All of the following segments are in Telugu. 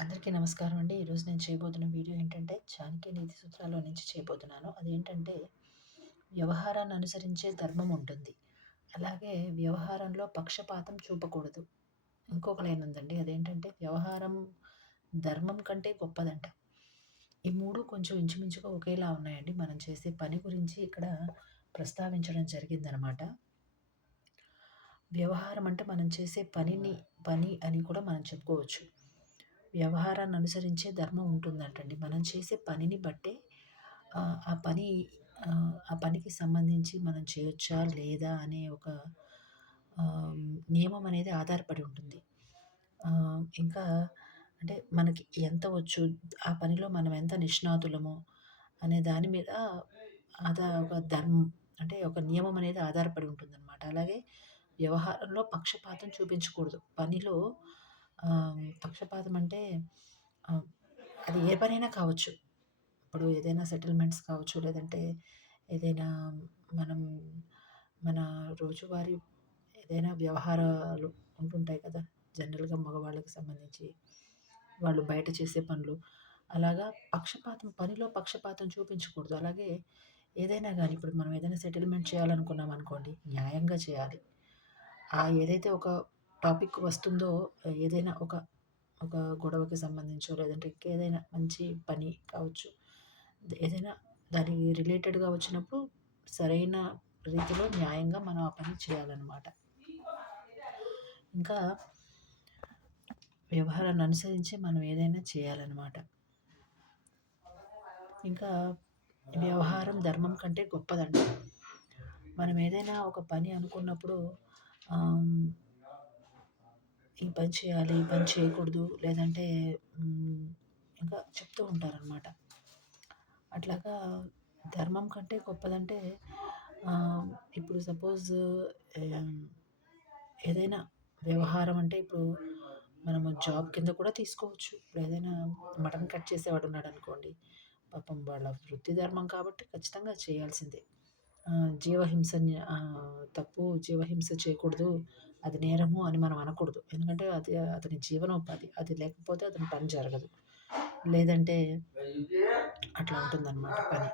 అందరికీ నమస్కారం అండి. ఈరోజు నేను చేయబోతున్న వీడియో ఏంటంటే, చాణక్య నీతి సూత్రాల్లో నుంచి చేయబోతున్నాను. అదేంటంటే, వ్యవహారాన్ని అనుసరించే ధర్మం ఉంటుంది. అలాగే వ్యవహారంలో పక్షపాతం చూపకూడదు. ఇంకొక లైన్ ఉందండి. అదేంటంటే, వ్యవహారం ధర్మం కంటే గొప్పదంట. ఈ 3 కొంచెం ఇంచుమించుగా ఒకేలా ఉన్నాయండి. మనం చేసే పని గురించి ఇక్కడ ప్రస్తావించడం జరిగిందనమాట. వ్యవహారం అంటే మనం చేసే పని అని కూడా మనం చెప్పుకోవచ్చు. వ్యవహారాన్ని అనుసరించే ధర్మం ఉంటుందంటండి. మనం చేసే పనిని బట్టే ఆ పని ఆ పనికి సంబంధించి మనం చేయొచ్చా? లేదా? అనే ఒక నియమం అనేది ఆధారపడి ఉంటుంది. ఇంకా అంటే మనకి ఎంత వచ్చు, ఆ పనిలో మనం ఎంత నిష్ణాతులమో అనే దాని మీద ఒక ధర్మం అంటే ఒక నియమం అనేది ఆధారపడి ఉంటుందనమాట. అలాగే వ్యవహారంలో పక్షపాతం చూపించకూడదు. పనిలో పక్షపాతం అంటే ఆహ్, అది ఏ పనైనా కావచ్చు. ఇప్పుడు ఏదైనా సెటిల్మెంట్స్ కావచ్చు, లేదంటే ఏదైనా మనం మన రోజువారీ ఏదైనా వ్యవహారాలు ఉంటుంటాయి కదా! జనరల్‌గా మగవాళ్ళకి సంబంధించి వాళ్ళు బయట చేసే పనులు. అలాగా పనిలో పక్షపాతం చూపించకూడదు. అలాగే ఏదైనా గాని ఇప్పుడు మనం ఏదైనా సెటిల్మెంట్ చేయాలనుకున్నామనుకోండి, న్యాయంగా చేయాలి. ఏదైతే ఒక టాపిక్ వస్తుందో ఏదైనా ఒక గొడవకి సంబంధించో లేదంటే ఇంకేదైనా మంచి పని కావచ్చు. ఏదైనా దానికి రిలేటెడ్‌గా వచ్చినప్పుడు సరైన రీతిలో న్యాయంగా మనం ఆ పని చేయాలనమాట. ఇంకా వ్యవహారాన్ని అనుసరించి మనం ఏదైనా చేయాలనమాట. ఇంకా వ్యవహారం ధర్మం కంటే గొప్పదంట. మనం ఏదైనా ఒక పని అనుకున్నప్పుడు ఆహ్, ఈ పని చేయాలి, ఈ పని చేయకూడదు లేదంటే ఇంకా చెప్తూ ఉంటారనమాట. అట్లాగా ధర్మం కంటే గొప్పదంటే ఇప్పుడు సపోజ్ ఆహ్, ఏదైనా వ్యవహారం అంటే ఇప్పుడు మనము జాబ్ కింద కూడా తీసుకోవచ్చు. ఇప్పుడు ఏదైనా మటన్ కట్ చేసేవాడు ఉన్నాడనుకోండి. పాపం వాళ్ళ వృత్తి ధర్మం కాబట్టి ఖచ్చితంగా చేయాల్సిందే. జీవహింస చేయకూడదు. అది నేరము అని మనం అనకూడదు. ఎందుకంటే అది అతని జీవనోపాధి. అది లేకపోతే అతని పని జరగదు. లేదంటే అట్లా ఉంటుందన్నమాట పని.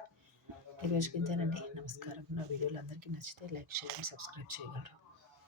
ఈ రోజుకి ఇంతేనండి. నమస్కారం. నా వీడియోలు అందరికీ నచ్చితే లైక్, షేర్ అండ్ సబ్స్క్రైబ్ చేయగలరు.